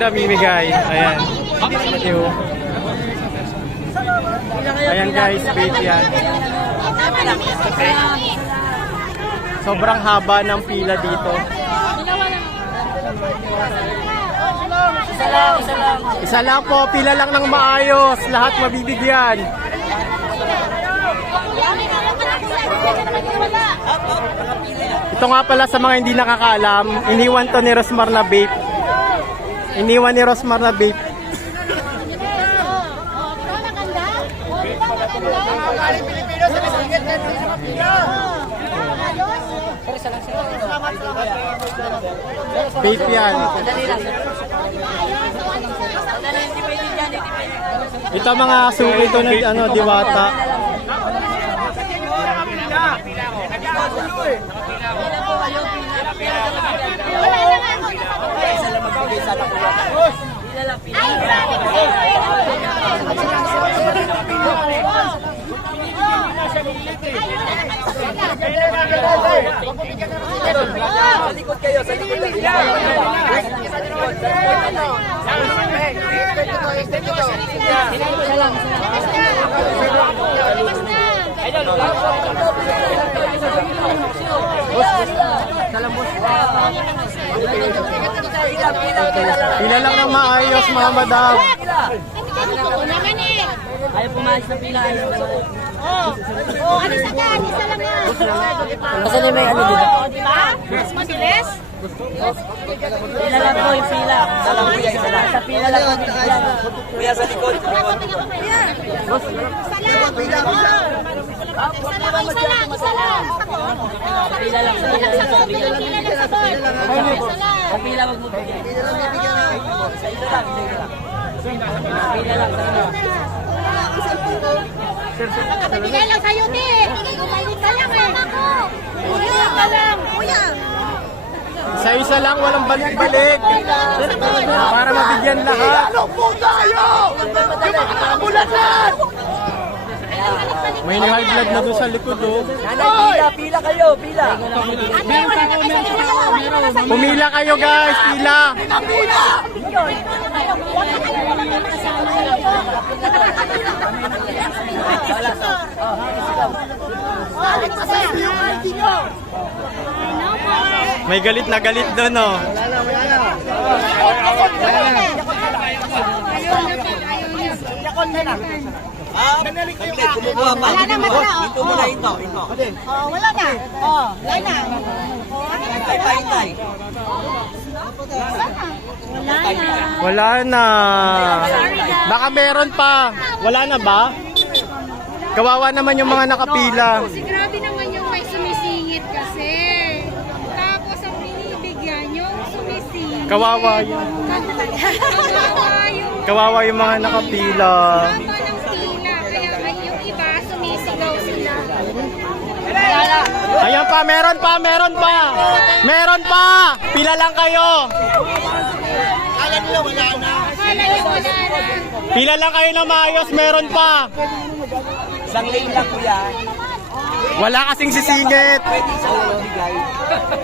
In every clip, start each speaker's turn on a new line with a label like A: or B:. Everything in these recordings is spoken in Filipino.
A: pinamimigay. Ayan. Thank you. Ayan guys, bait yan. Sobrang haba ng pila dito.
B: Isa lang, isa lang.
A: Isa lang po, pila lang ng maayos. Lahat mabibigyan. Ito nga pala sa mga hindi nakakaalam, iniwan to ni Rosmar na vape. Iniwan ni Rosmar na vape. Vape yan. Ito mga suki ito ng ano, diwata.
B: Pila lang, pila. Sa likod kayo, sa likod kayo.
A: Pila ay, no, no, no. Lang ng maayos mga madam.
B: Ayaw pumayos ng pila. ayaw pumayos.
C: Ano
B: Kasi na may ano dito.
C: Di ba? Mas mabilis?
B: Pila lang po yung pila. Sa lang pila, isa lang. Sa pila lang po yung pila. Kuya sa likod.
C: Isa lang. Isa lang, isa lang.
B: Pila lang.
C: Isa lang sa tubig, pila lang sa ball. Isa lang.
B: Sa pila wag mo bigyan. Sa isa lang, sa isa lang. Pila lang, sa pila.
C: Nakabigay lang sa'yo, te. Kumalit ka lang eh. Kuya ka lang. Kuya.
A: Sa isa lang, walang balik-balik. Para mabigyan lahat. May high blood na doon sa likod oh.
B: Nanay, pila, pila kayo, pila.
A: Pumila kayo guys, pila. May galit na galit doon oh.
B: Kumukuha pa.
C: Wala na, wala na.
B: Ito muna, ito, ito.
C: Oh, wala na. Oh, wala na.
B: Tay, tay, tay.
C: Wala na.
A: Wala na. Baka meron pa. Wala na ba? Kawawa naman yung mga nakapila.
D: Kasi grabe naman yung may sumisingit kasi. Tapos ang binibigyan yung sumisingit.
A: Kawawa yun.
D: Kawawa yung
A: Kawawa yung mga nakapila.
D: haba ng pila. Kaya ay yung iba sumisigaw sila.
A: Ayan pa, meron pa, meron pa. Meron pa. Pila lang kayo.
D: Akala niyo wala na.
A: Pila lang kayo na maayos, meron pa.
B: Isang lane lang, kuya.
A: Wala kasing sisingit.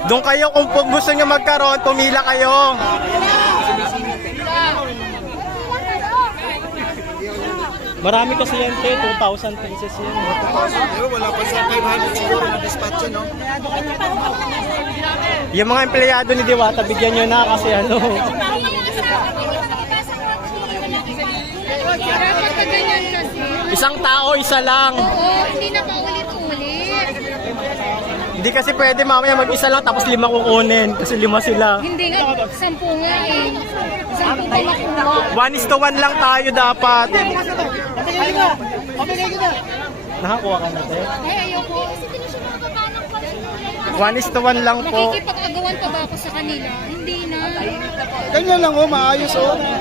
A: Doon kayo kung kung gusto nyo magkaroon, pumila kayo. Marami kasi yan, te. 2,000 pieces yan.
E: Wala pa sa 500 siguro na dispatch no?
A: Yung mga empleyado ni Diwata, bigyan nyo na kasi ano. Isang tao, isa lang.
D: Oo, hindi na paulit-ulit.
A: Hindi kasi pwede mamaya mag-isa lang tapos lima kukunin kasi lima sila.
D: Hindi nga, sampu nga eh. Sampu pa makuha.
A: One is to one lang tayo dapat. Nakakuha ka na, te?
D: Ay, ayoko.
A: One is to one lang po.
D: Makikipag-agawan pa ba ako sa kanila? Hindi na.
E: Ganyan lang oh, maayos oh.
D: Ang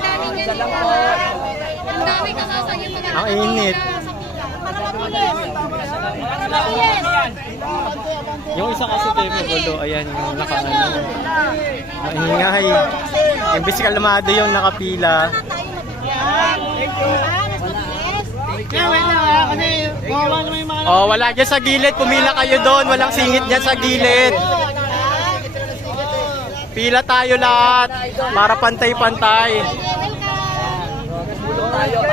D: dami niya nila. Ang dami kakasanya mga
A: Ang init. Yung isa kasi tayo gulo, ayan yung nakaano. Maingay. Imbis kalmado yung nakapila.
B: Yung
A: Oh, wala dyan sa gilid. Pumila kayo doon. Walang singit dyan sa gilid. Pila tayo lahat. Para pantay-pantay.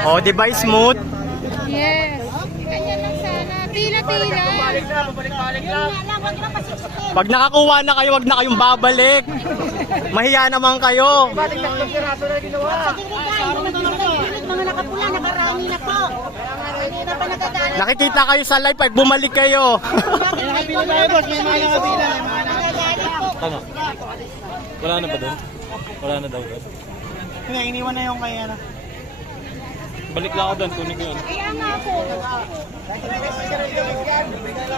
A: Oh, di ba smooth?
D: Yes. Ganyan lang sana. Pila-pila.
A: Pag nakakuha na kayo, wag na kayong babalik. Mahiya naman kayo.
C: Na na.
A: Nakikita kayo sa live pag bumalik kayo.
B: May nakapila tayo boss, may mga
C: po.
F: Tama. Wala na ba doon? Wala na daw doon.
B: Hindi, iniwan na yung kay ano.
F: Balik lang ako doon, kunin ko yun.
D: Kaya nga po.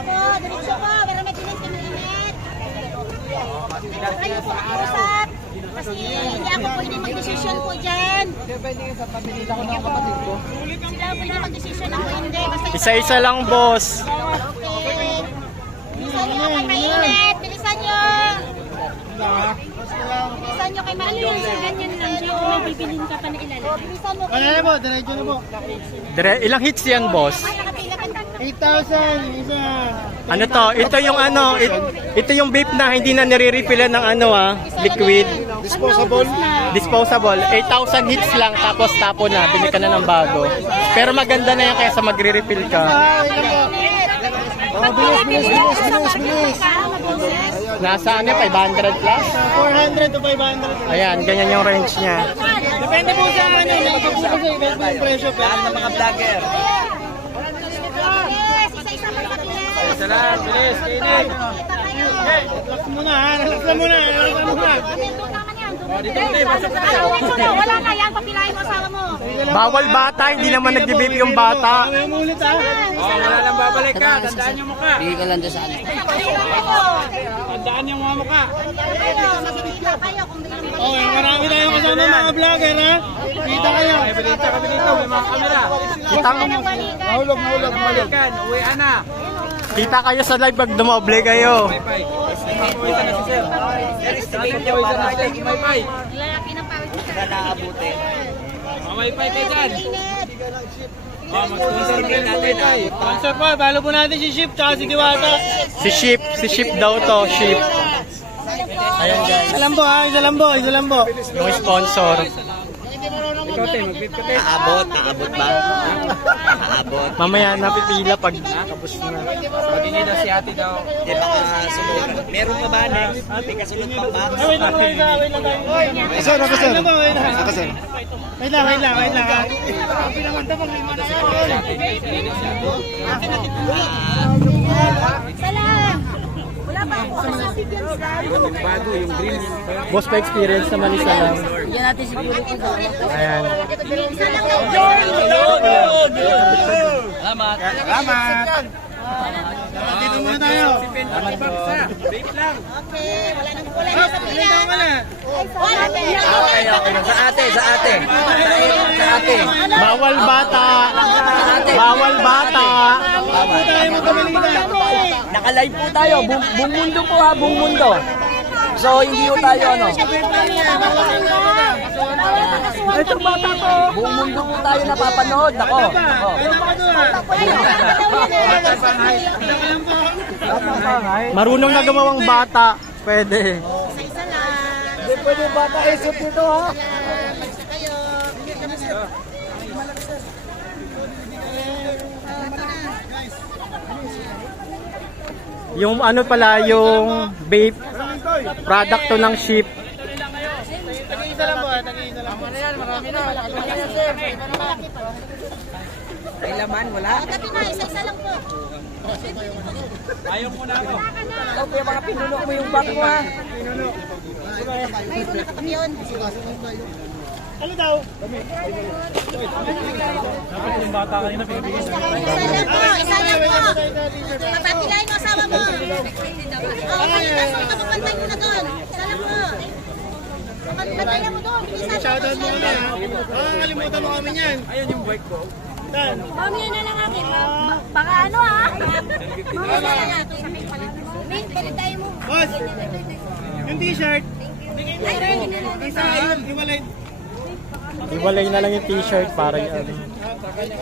C: Po, diretso po. Pero may tinit-tinit. Kayo po mag-usap. Kasi hindi ako pwede mag-desisyon po dyan. Sila pwede mag-desisyon ako hindi. Basta
A: Isa-isa lang, boss.
C: Okay. Bilisan nyo mainit. Bilisan nyo. Bilisan nyo kay
D: Ano yung sa ganyan lang siya kung may bibilin ka pa na ilalagay?
B: Wala na po, diretso na po.
A: Dire ilang hits yan, boss?
C: Ay, nakapila ka.
B: 8,000, isa.
A: Ano to? Ito yung ano, it- ito yung vape na hindi na nire-refillan ng ano ah, liquid.
E: Disposable.
A: Disposable. 8,000 hits lang tapos tapo na. Bili ka na ng bago. Pero maganda na yan kaysa magre-refill ka.
B: Ah, po.
C: Oh, bilis, bilis, bilis, bilis, bilis.
A: Nasa ano, 500 plus?
B: 400 to 500.
A: Ayan, ganyan yung range niya.
B: Depende po sa ano, yung po kasi iba po yung presyo. Pero mga vlogger.
C: Yes, isa-isa pa sa bilis.
B: Salam, bilis, kainin. Relax muna ha, relax na muna, relax na muna.
C: Na. Wala na yan. Papilahin mo asawa mo.
A: Bawal bata, hindi naman nagbe-vape yung bata.
B: Mo
C: wala lang babalik ka. Tandaan yung mukha. Bigay ka lang doon sa akin.
B: Tandaan yung mga mukha. Oh, marami tayong kasama mga vlogger ha. Kita kayo. Ebidensya kami dito, may mga kamera.
A: Kita,
E: Mahulog, mahulog, mahulog.
A: kita kayo sa live pag dumoble kayo.
C: Lalaki ng pawis
B: Sponsor po, follow po natin si Ship tsaka si Diwata.
A: Si Ship, si Ship daw to, Ship.
B: Isa lang po ha, isa lang po, isa lang po.
A: Yung sponsor.
G: Aabot, aabot ba? Aabot.
A: Mamaya napipila pag tapos na.
G: Di ba ka sumunod? Meron pa ba next? May kasunod pa ba?
B: Ah, wait lang, wait lang, wait lang.
E: Sir, ako sir.
B: Wait lang po, wait lang. Wait lang, wait lang, wait lang ha.
C: Salam! Wala pa ako kasabi dyan sa
A: Boss pa experience naman isa lang.
C: Yan natin security daw.
A: Ayan.
C: Lang daw doon.
B: Dito muna tayo.
C: Okay, wala nang wala
B: Ah,
C: na sa
B: wait
C: pila.
B: lang pala.
C: Wala.
G: Okay, okay. Sa ate, sa ate. Sa ate.
A: Bawal bata. Bawal bata.
B: Dito tayo magkamalita.
G: Naka-live po tayo. Bu- buong mundo po ha, buong mundo. So, hindi po tayo ano. Ito bata ko. Buong mundo po tayo napapanood. Ako. Ako.
A: Marunong na gumawang bata. Pwede.
C: Isa-isa lang.
G: Hindi pwede bata isip dito ha.
A: Yung ano pala, yung vape product to ng ship.
B: Tag-iisa lang po ha, tag-iisa lang po.
G: May laman, wala.
C: Tapi na, isa-isa lang po.
G: Ikaw kuya, mga pinuno mo yung bag mo ha.
C: May una ka kami yun.
B: Ano daw?
C: Isa lang po, isa lang po. Papapilahin mo asawa mo. Oo, kalitas mo, kapapantay mo na doon. Isa lang po. Kapapantay mo doon.
B: Shoutout mo kami ha. Ah, kalimutan mo kami yan. Ayun yung bike ko. Saan?
C: Mamaya na lang akin. Baka ano ah. Mamaya na lang akin. May balik tayo mo.
B: Boss, yung t-shirt.
C: Ay,
B: hiwalay.
A: Iwalay na lang yung t-shirt para yung ano.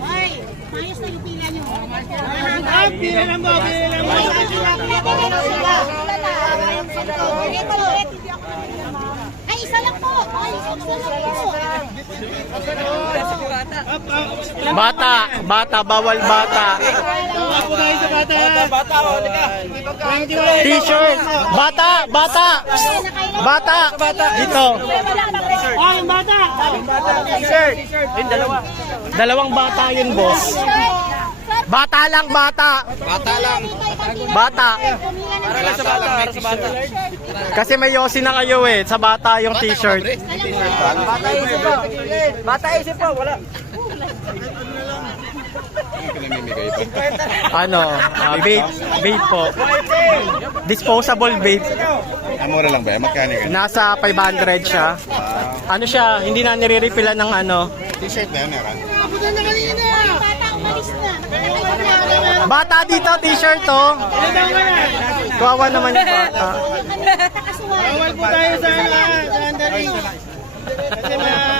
B: Ah,
C: Ay, ayos na yung pila nyo. Ah, pila lang mo, pila lang mo. Ay, isa lang po. Ay, isa lang po.
A: Bata, bata, bawal bata. T-shirt. Bata, bata. Bata. Dito. Dalawang bata yun, boss. Bata lang, bata.
E: Bata lang.
A: Bata.
E: Para lang sa bata, para sa bata.
A: Kasi may yosi na kayo eh. Sa bata yung t-shirt.
G: Bata isip po. Bata isip po, wala.
A: Ano? ah, vape. Vape po. Disposable vape.
E: Ang mura lang ba? Magkano ka?
A: Nasa 500 siya ano siya, hindi na nire-refill ng ano.
E: T-shirt na yun, meron. Ako na kanina!
C: Bata, umalis na.
A: Bata dito, t-shirt to. Kawawa naman yung bata.
C: Bawal po tayo sa, ano, sa Kasi mga